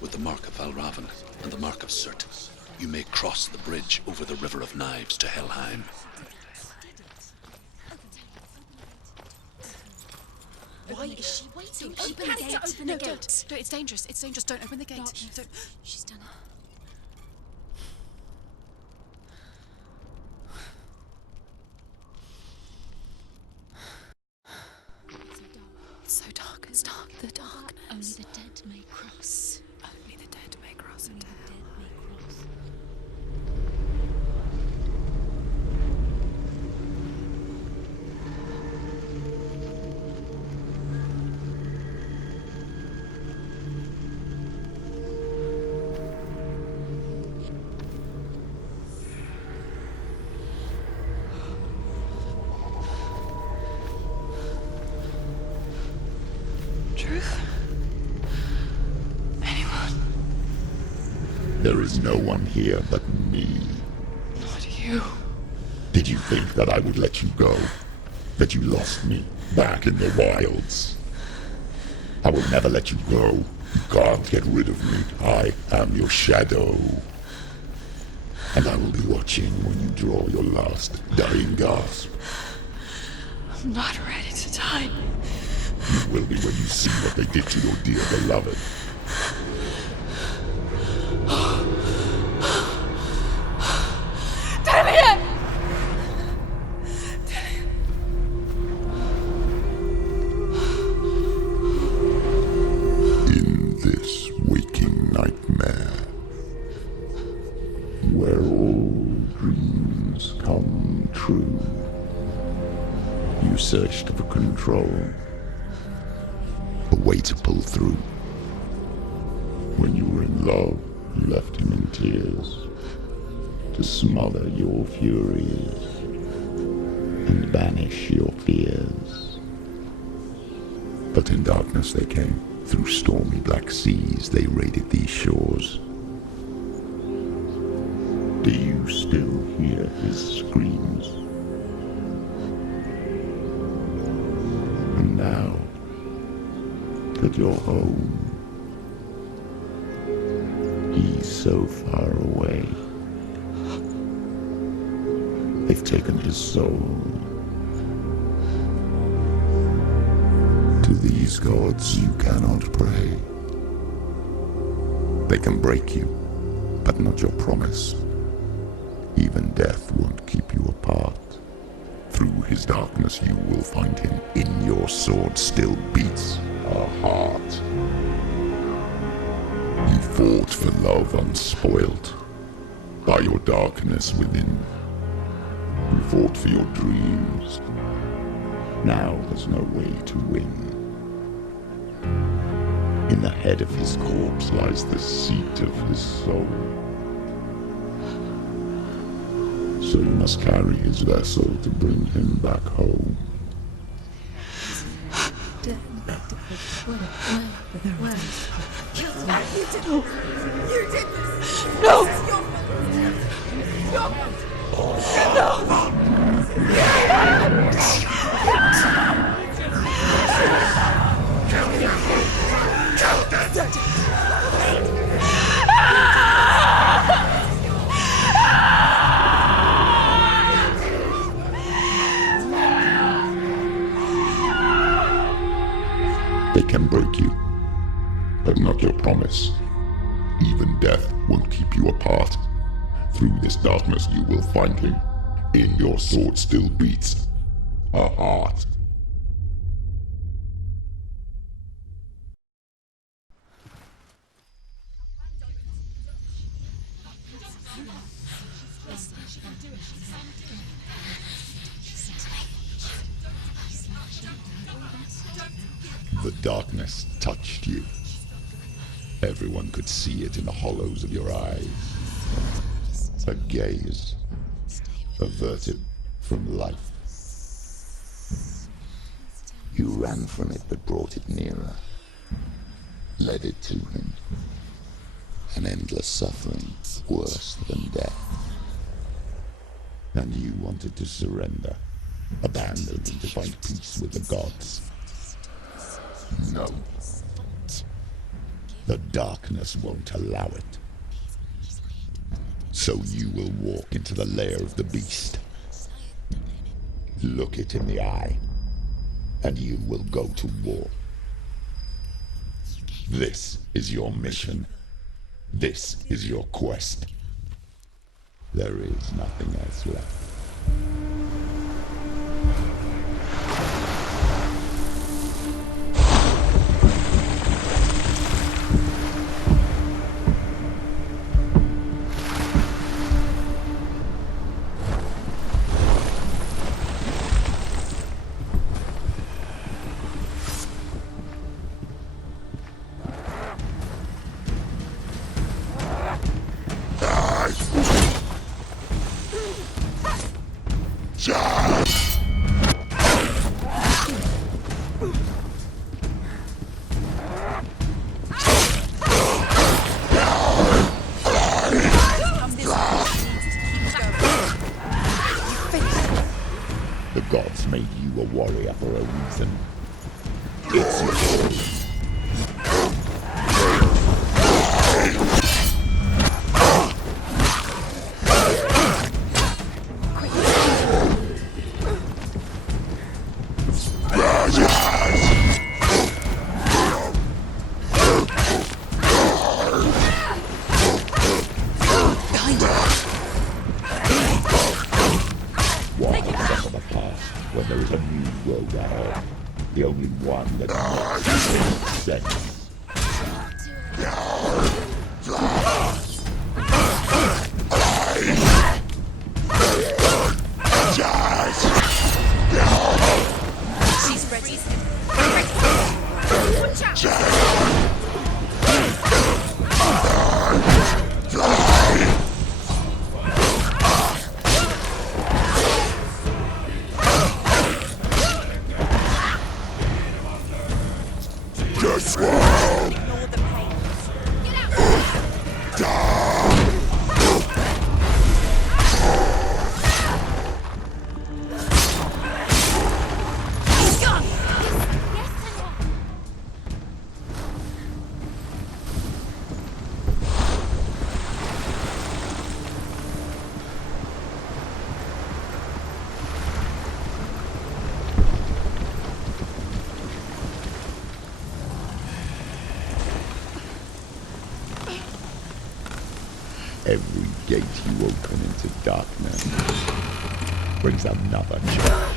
With the mark of Valravan and the mark of Surt, you may cross the bridge over the River of Knives to Helheim. Why is she waiting? Open the gate. Open the gate. Don't. It's dangerous. It's dangerous. Don't open the gate. No. Don't. She's done it. It's so dark. It's dark. The darkness. Only the dead may cross. Only the dead may cross Only into the hell. dead may cross. Truth? Anyone? There is no one here but me. Not you. Did you think that I would let you go? That you lost me back in the wilds? I will never let you go. You can't get rid of me. I am your shadow. And I will be watching when you draw your last dying gasp. I'm not ready to die. You will be when you see what they did to your dear beloved. Damien! In this waking nightmare, where all dreams come true, you searched for control, a way to pull through. When you were in love, you left him in tears, to smother your furies and banish your fears. But in darkness they came, through stormy black seas they raided these shores. Do you still hear his screams? And now that you're home, he's so far away. They've taken his soul. To these gods you cannot pray. They can break you, but not your promise. Even death won't keep you apart. Through his darkness you will find him. In your sword still beats a heart. You fought for love unspoilt by your darkness within. You fought for your dreams. Now there's no way to win. In the head of his corpse lies the seat of his soul. So you must carry his vessel to bring him back home. You did this! No! They can break you, but not your promise. Even death won't keep you apart. Through this darkness you will find him. In your sword still beats a heart. The darkness touched you. Everyone could see it in the hollows of your eyes. A gaze averted from life. You ran from it but brought it nearer. Led it to him. An endless suffering worse than death. And you wanted to surrender. Abandon and to find peace with the gods. No. The darkness won't allow it. So you will walk into the lair of the beast. Look it in the eye, and you will go to war. This is your mission. This is your quest. There is nothing else left. The gods made you a warrior for a reason. It's yours. Why suffer the past when there is a new road ahead? The only one that makes sense. She's ready. Watch out! Just wow! Ignore the pain. Get out! He's gone! Yes, Senua. Every gate you open into darkness brings another challenge.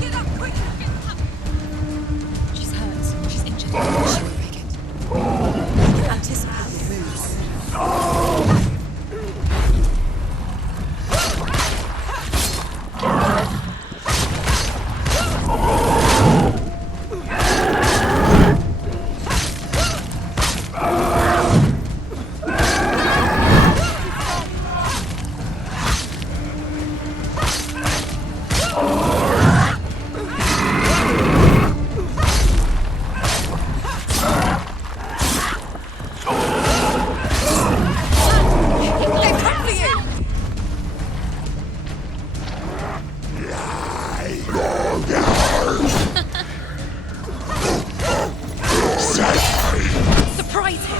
Get up, quick! Get up! She's hurt. She's injured. She won't make it. Anticipate your moves. They've come for you! Surprise him!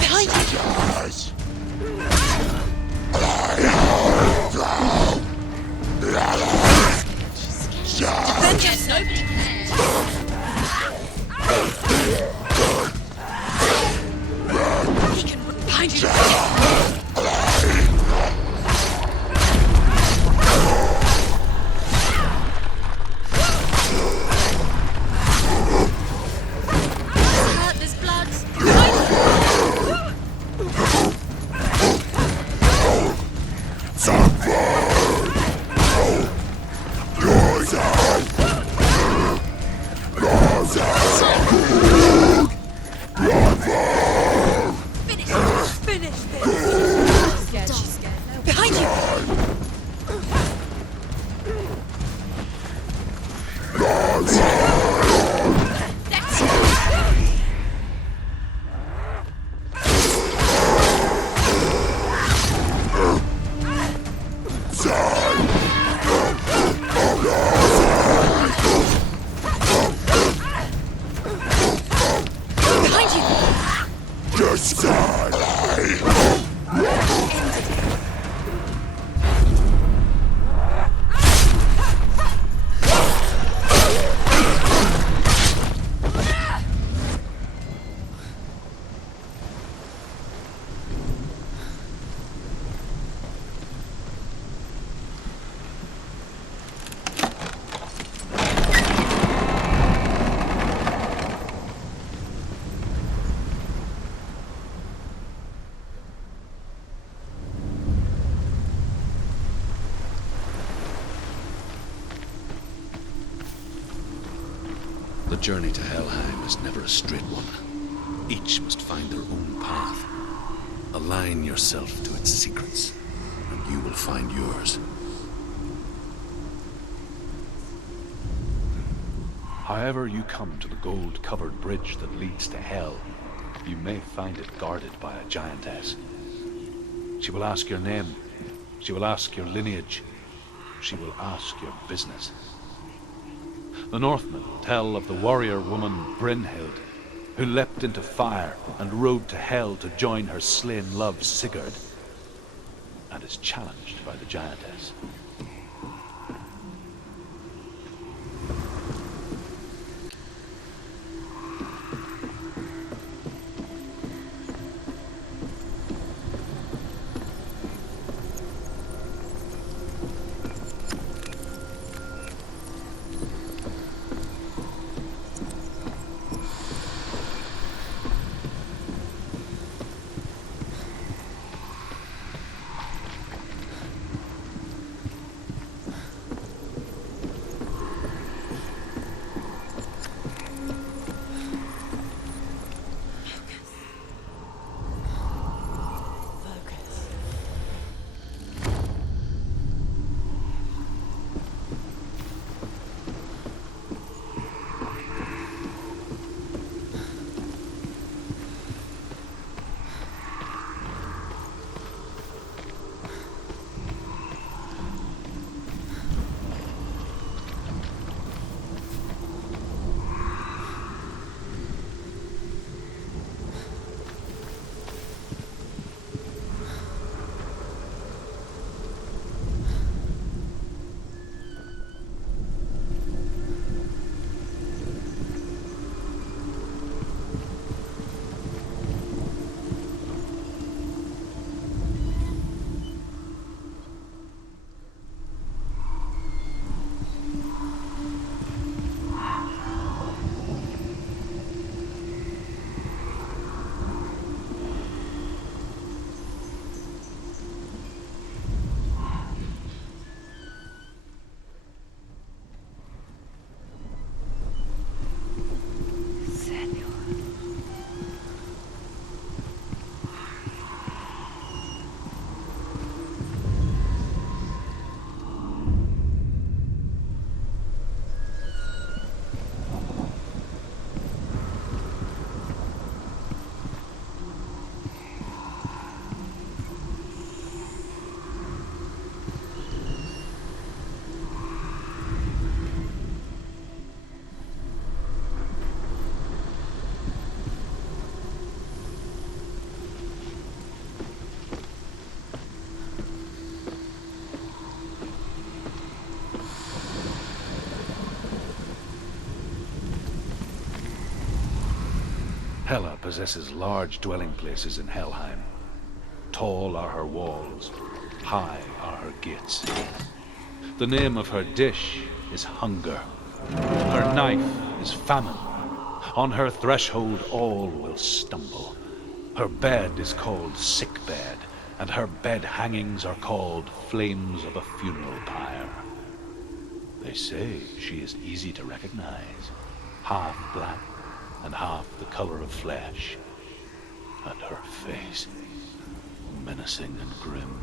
Behind you! Defend yourself! Nobody cares! He can run behind you! Hurt, there's blood! The journey to Helheim is never a straight one. Each must find their own path. Align yourself to its secrets, and you will find yours. However you come to the gold-covered bridge that leads to Hell, you may find it guarded by a giantess. She will ask your name. She will ask your lineage. She will ask your business. The Northmen tell of the warrior woman Brynhild, who leapt into fire and rode to Hell to join her slain love Sigurd, and is challenged by the giantess. Hela possesses large dwelling places in Helheim. Tall are her walls, high are her gates. The name of her dish is hunger. Her knife is famine. On her threshold all will stumble. Her bed is called sick bed, and her bed hangings are called flames of a funeral pyre. They say she is easy to recognize, half black and half the color of flesh, and her face menacing and grim.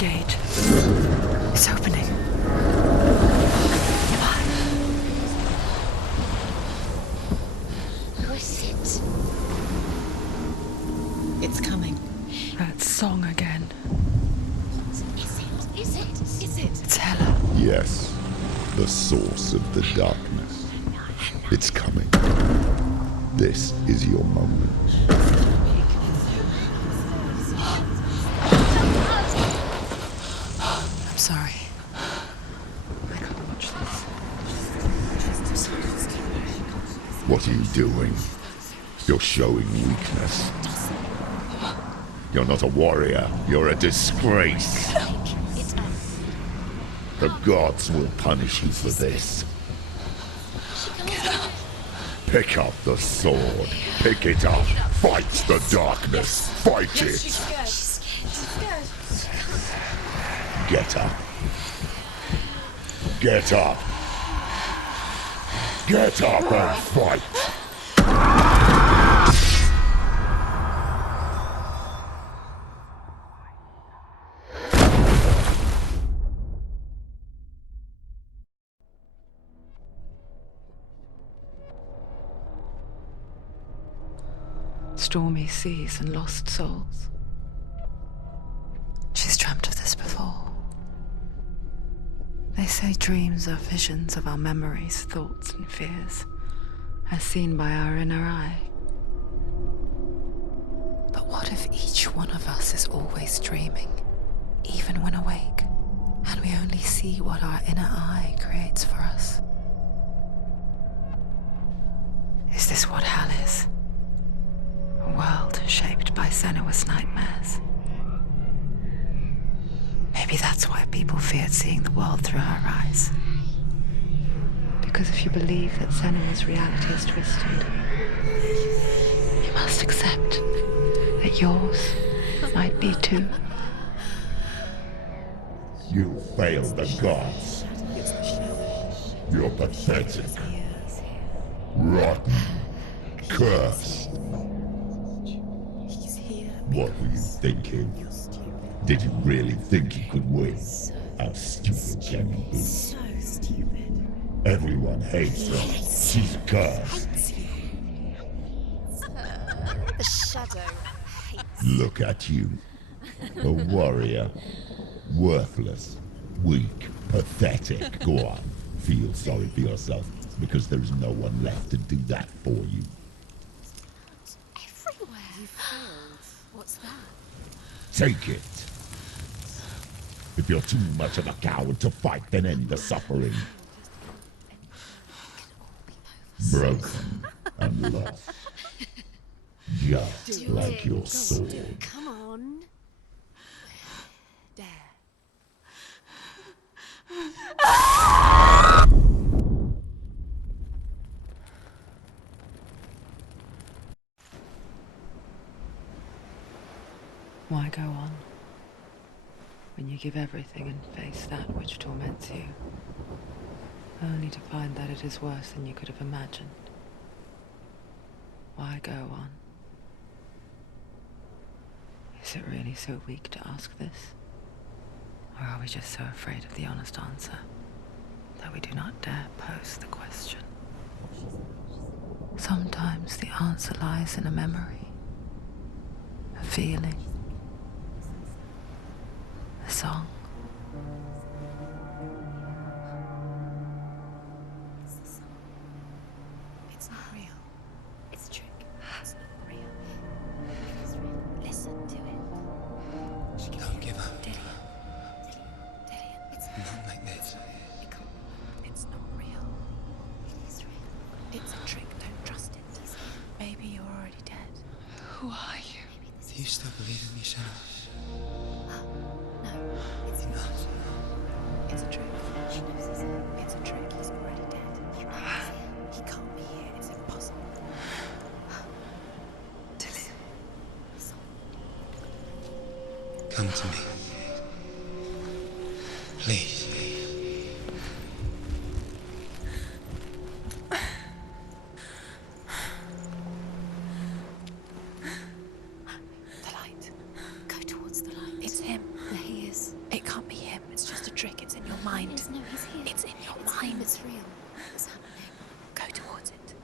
gate. It's opening. Who is it? It's coming. That song again. Is it? It's Hella. Yes, the source of the darkness. It's coming. This is your moment. I'm sorry. I can't watch this. What are you doing? You're showing weakness. You're not a warrior. You're a disgrace. The gods will punish you for this. Pick up the sword. Pick it up. Fight the darkness. Fight it. Get up. Get up. Get up and fight. Stormy seas and lost souls. She's dreamt of this before. They say dreams are visions of our memories, thoughts, and fears, as seen by our inner eye. But what if each one of us is always dreaming, even when awake, and we only see what our inner eye creates for us? Is this what hell is? A world shaped by Senua's nightmares. Maybe that's why people feared seeing the world through her eyes. Because if you believe that Senua's reality is twisted, you must accept that yours might be too. You failed the gods. You're pathetic. Rotten. Cursed. What were you thinking? Did you really think you could win? How stupid can you be? So stupid. Everyone hates her. She's cursed. The shadow hates. Look at you. A warrior. Worthless. Weak. Pathetic. Go on. Feel sorry for yourself, because there is no one left to do that for you. Everywhere. You failed. What's that? Take it. If you're too much of a coward to fight, then end the suffering. Broken and lost. Just like your sword. Come on. Dare. Why go on when you give everything and face that which torments you, only to find that it is worse than you could have imagined? Why go on? Is it really so weak to ask this? Or are we just so afraid of the honest answer that we do not dare pose the question? Sometimes the answer lies in a memory, a feeling, a song. It's not real. It's a trick. It's not real. It's real. Listen to it. She can Don't give up. Dillian. It's Not like this. it can't. It's not real. It is real. It's a trick. Don't trust it. Maybe you're already dead. Who are you? Do you still believe in me, Senua? No, it's You're not. It's a trick. She knows it's a trick. He's already dead. He can't be here. It's impossible. Dillian. Come to me. Please. The light. Go towards the light. It's him. There he is. trick. It's in your mind. Yes, no, he's here. It's in your It's mind. him, it's real. What's happening? Go towards it.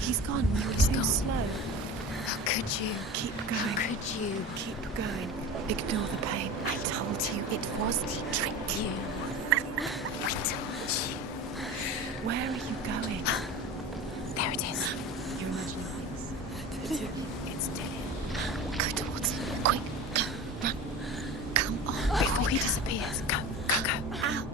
He's gone. You were too slow. How could you? Keep going. How could you? Keep going. Ignore the pain. I told you it was to trick you. I told you. Where are you going? There it is. You're imagining things. It's dead. Go towards it. Quick. Go. Run. Come on. Before he disappears. Go. Go. Ow.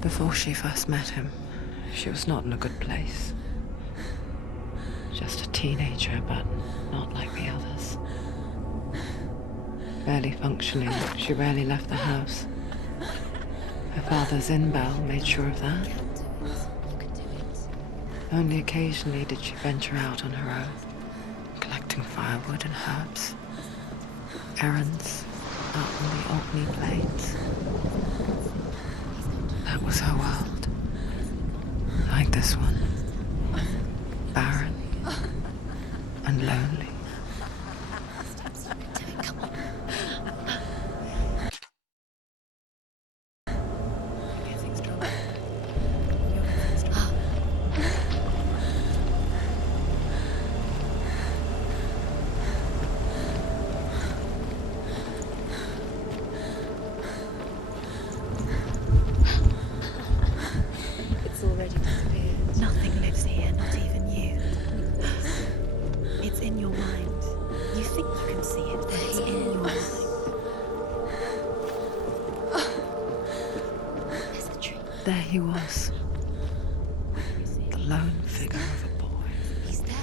Before she first met him, she was not in a good place. Just a teenager, but not like the others. Barely functioning, she rarely left the house. Her father's in-bell made sure of that. You can do it. Only occasionally did she venture out on her own, collecting firewood and herbs. Errands out on the Orkney Plains. That was her world. Like this one. Barren and lonely. Come on. You're getting stronger. You're getting stronger. It's already disappeared. Nothing lives here, not even you. It's in your mind. You think you can see it, but it's in your mind. There's the tree. There he was, Where is he? the lone figure of a boy. He's there,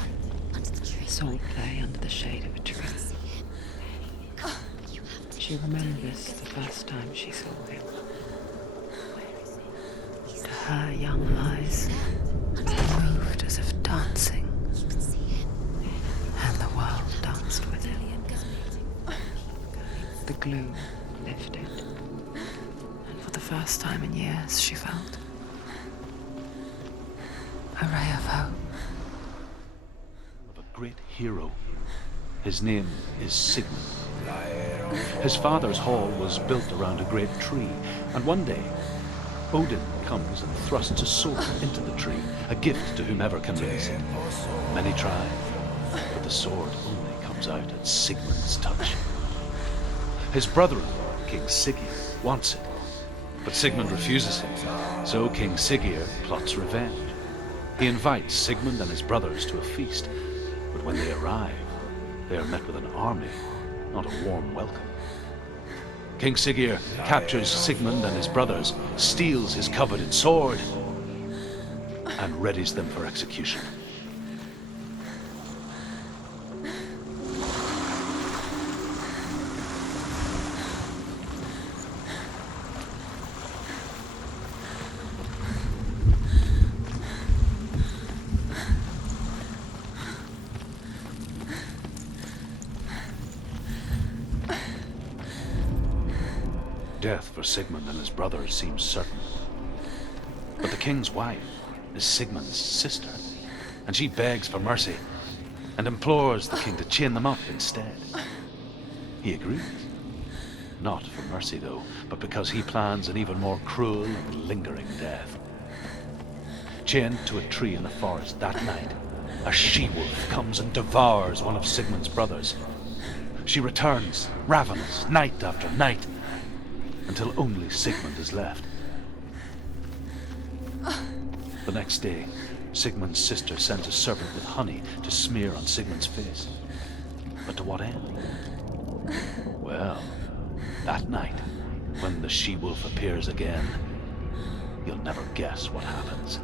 under the tree. Soul play under the shade of a tree. See him. You have to. She remembers the first time she saw him. Where is he? He's To her young eyes, there, under the he tree. moved as if dancing, You can see him. and the world danced with him. Really fascinating. The gloom lifted, and for the first time in years, she felt a ray of hope. Of a great hero. His name is Sigmund. His father's hall was built around a great tree, and one day Odin comes and thrusts a sword into the tree, a gift to whomever can release it. Many try, but the sword only comes out at Sigmund's touch. His brother-in-law, King Siggeir, wants it, but Sigmund refuses it, so King Siggeir plots revenge. He invites Sigmund and his brothers to a feast, but when they arrive, they are met with an army, not a warm welcome. King Siggeir captures Sigmund and his brothers, steals his coveted sword, and readies them for execution. Death for Sigmund and his brothers seems certain. But the king's wife is Sigmund's sister, and she begs for mercy and implores the king to chain them up instead. He agrees. Not for mercy, though, but because he plans an even more cruel and lingering death. Chained to a tree in the forest that night, a she-wolf comes and devours one of Sigmund's brothers. She returns, ravenous, night after night, until only Sigmund is left. The next day, Sigmund's sister sends a servant with honey to smear on Sigmund's face. But to what end? Well, that night, when the she-wolf appears again, you'll never guess what happens.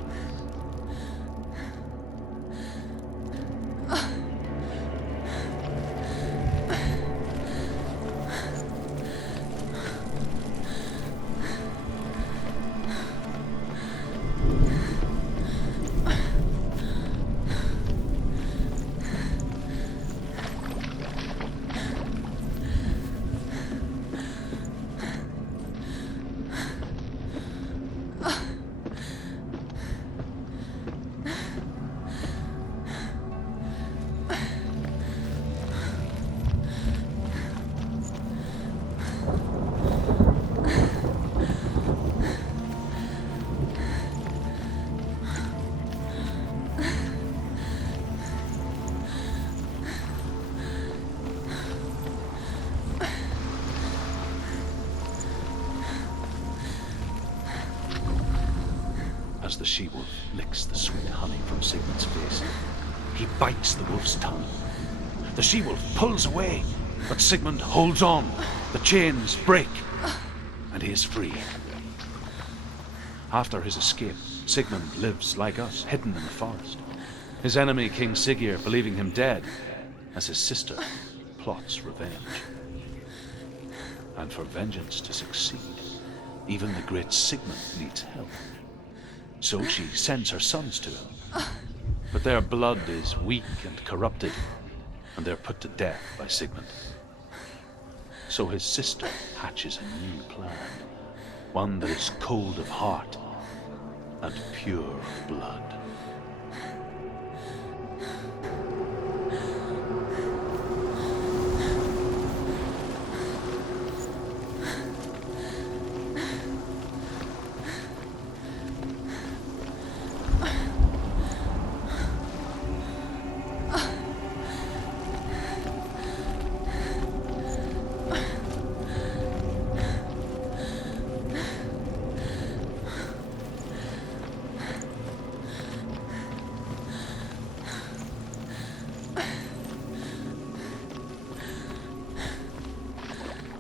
As the she-wolf licks the sweet honey from Sigmund's face, he bites the wolf's tongue. The she-wolf pulls away, but Sigmund holds on. The chains break, and he is free. After his escape, Sigmund lives like us, hidden in the forest. His enemy, King Siggeir, believing him dead, as his sister plots revenge. And for vengeance to succeed, even the great Sigmund needs help. So she sends her sons to him. But their blood is weak and corrupted, and they're put to death by Sigmund. So his sister hatches a new plan, one that is cold of heart and pure of blood.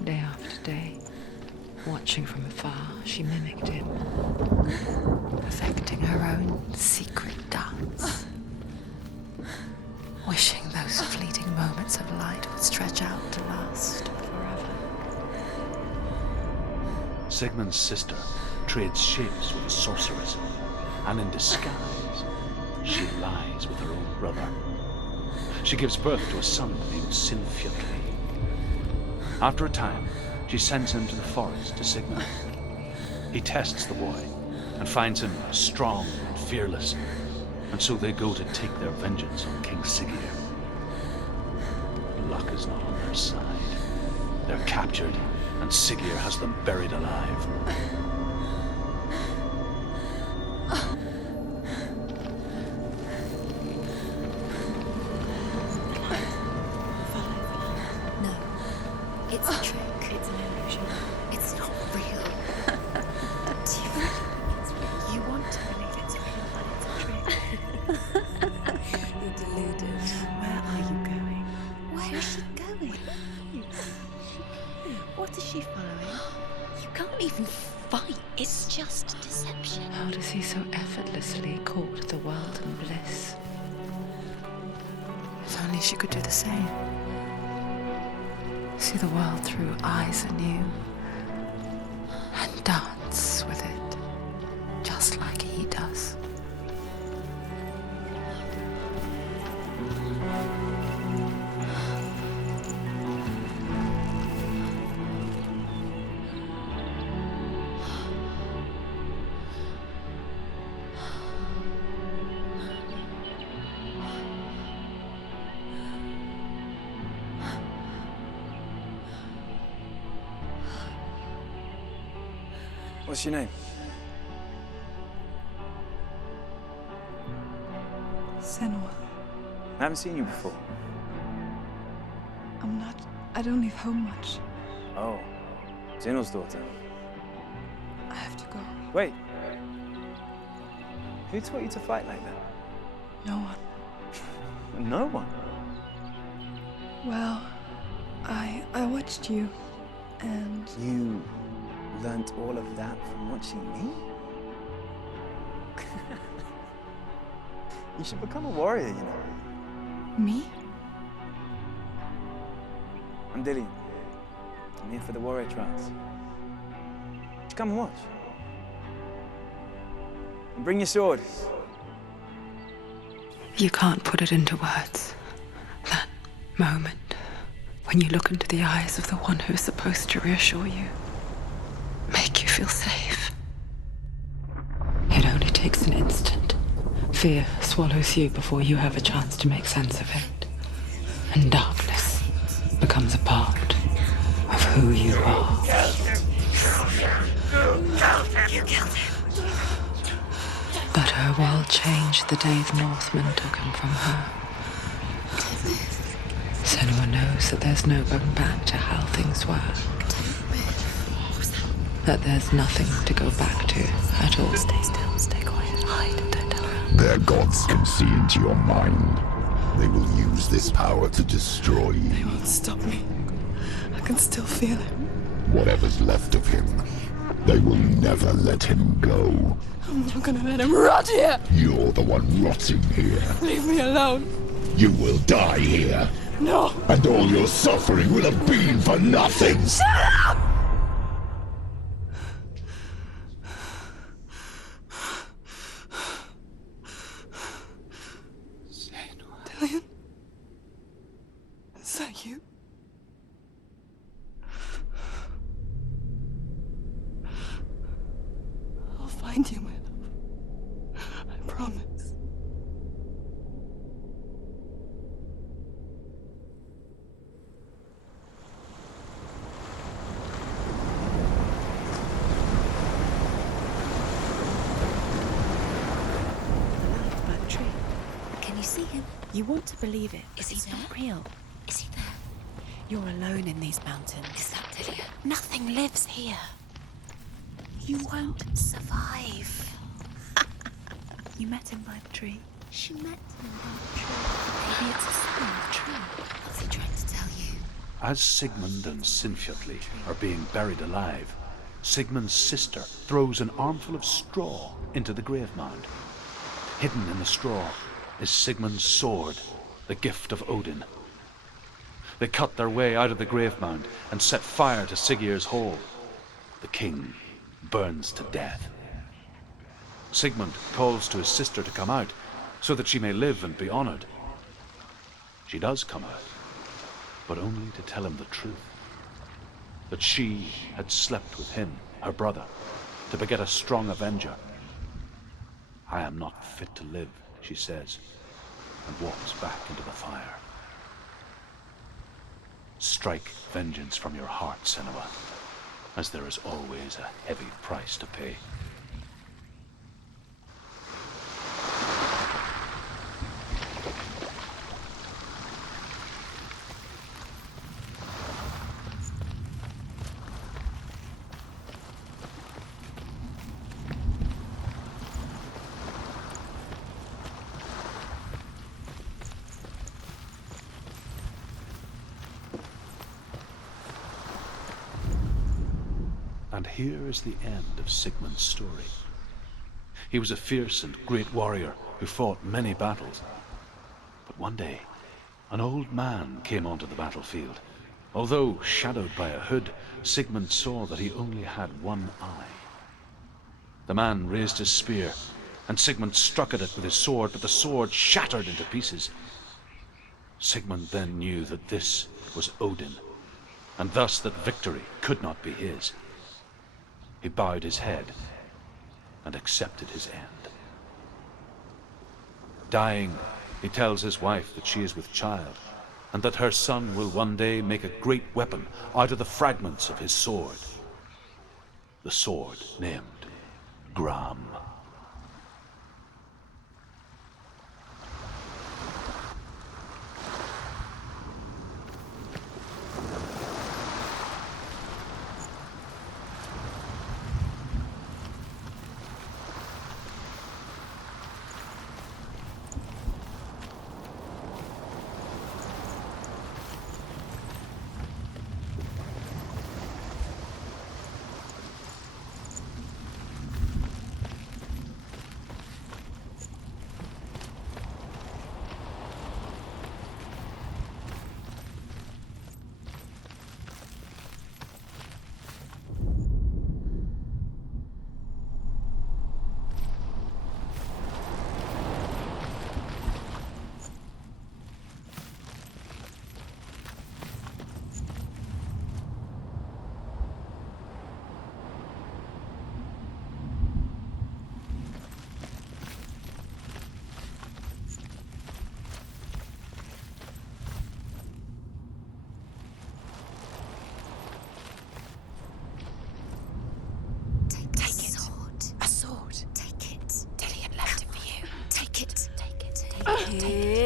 Day after day, watching from afar, she mimicked him, perfecting her own secret dance, wishing those fleeting moments of light would stretch out to last forever. Sigmund's sister trades shapes with a sorceress, and in disguise, she lies with her own brother. She gives birth to a son named Sinfjotli. After a time, she sends him to the forest to Sigmund. He tests the boy and finds him strong and fearless, and so they go to take their vengeance on King Siggeir. Luck is not on their side. They're captured, and Siggeir has them buried alive. No, it's a trick. It's an illusion. It's not real. Do you really think it's real? You want to believe it's real, but it's a trick. You're deluded. Where are you going? Where is she going? What is she following? You can't even fight. It's just deception. How does he so effortlessly court the world and bliss? If only she could do the same. See the world through eyes anew and dance with it, just like he does. What's your name? Senua. haven't seen you before. I don't leave home much. Oh, Zenua's daughter. I have to go. Wait. Who taught you to fight like that? No one. No one. Well, I watched you, and You learnt all of that from watching me? You should become a warrior, you know. me? I'm Dillian. I'm here for the warrior trials. Would you come and watch? And bring your sword. You can't put it into words. That moment when you look into the eyes of the one who's supposed to reassure you, make you feel safe. It only takes an instant. Fear swallows you before you have a chance to make sense of it. And darkness becomes a part of who you are. You killed him. But her world changed the day the Northmen took him from her. Senua knows that there's no going back to how things were. That there's nothing to go back to at all. Stay still, stay quiet, hide, don't tell her. Their gods can see into your mind. They will use this power to destroy you. They won't stop me. I can still feel him. Whatever's left of him, they will never let him go. I'm not gonna let him rot here. You're the one rotting here. Leave me alone. You will die here. No. And all your suffering will have been for nothing. Shut up! Dillian? Is that you? I'll find you, my love. I promise. By the tree. Can you see him? You want to believe it. Is he not real? Is he there? You're alone in these mountains. Is that Dillian? Nothing lives here. You won't survive. You met him by the tree. She met him by the tree. Maybe it's a sign of the tree. What's he trying to tell you? As Sigmund and Sinfjotli are being buried alive, Sigmund's sister throws an armful of straw into the grave mound. Hidden in the straw is Sigmund's sword, the gift of Odin. They cut their way out of the grave mound and set fire to Siggeir's hall. The king burns to death. Sigmund calls to his sister to come out so that she may live and be honored. She does come out, but only to tell him the truth. That she had slept with him, her brother, to beget a strong avenger. I am not fit to live, she says, and walks back into the fire. Strike vengeance from your heart, Senua, as there is always a heavy price to pay. And here is the end of Sigmund's story. He was a fierce and great warrior who fought many battles. But one day, an old man came onto the battlefield. Although shadowed by a hood, Sigmund saw that he only had one eye. The man raised his spear, and Sigmund struck at it with his sword, but the sword shattered into pieces. Sigmund then knew that this was Odin, and thus that victory could not be his. He bowed his head and accepted his end. Dying, he tells his wife that she is with child, and that her son will one day make a great weapon out of the fragments of his sword. The sword named Gram.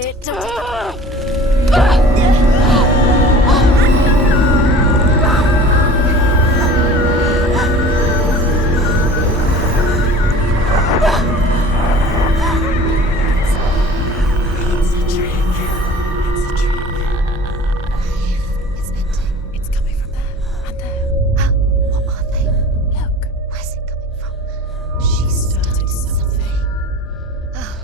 it. Don't take It's a trick. It's a trick. It's venting. It's coming from there. And there. Oh, what are they? Look. Where's it coming from? She started something. Oh.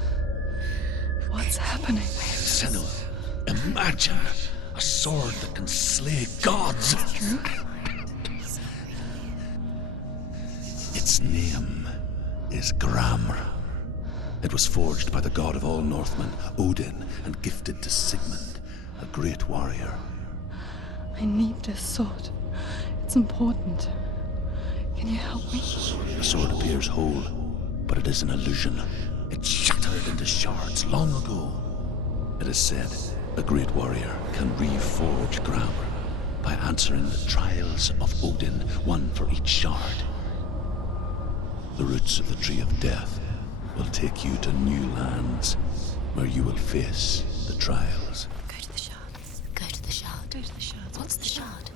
What's happening? Senua, imagine a sword that can slay gods. Its name is Gramr. It was forged by the god of all Northmen, Odin, and gifted to Sigmund, a great warrior. I need this sword. It's important. Can you help me? The sword appears whole, but it is an illusion. It shattered into shards long ago. It is said a great warrior can reforge Gramr by answering the trials of Odin, one for each shard. The roots of the Tree of Death will take you to new lands where you will face the trials. Go to the shard. Go to the shard. Go to the shard. What's the shard?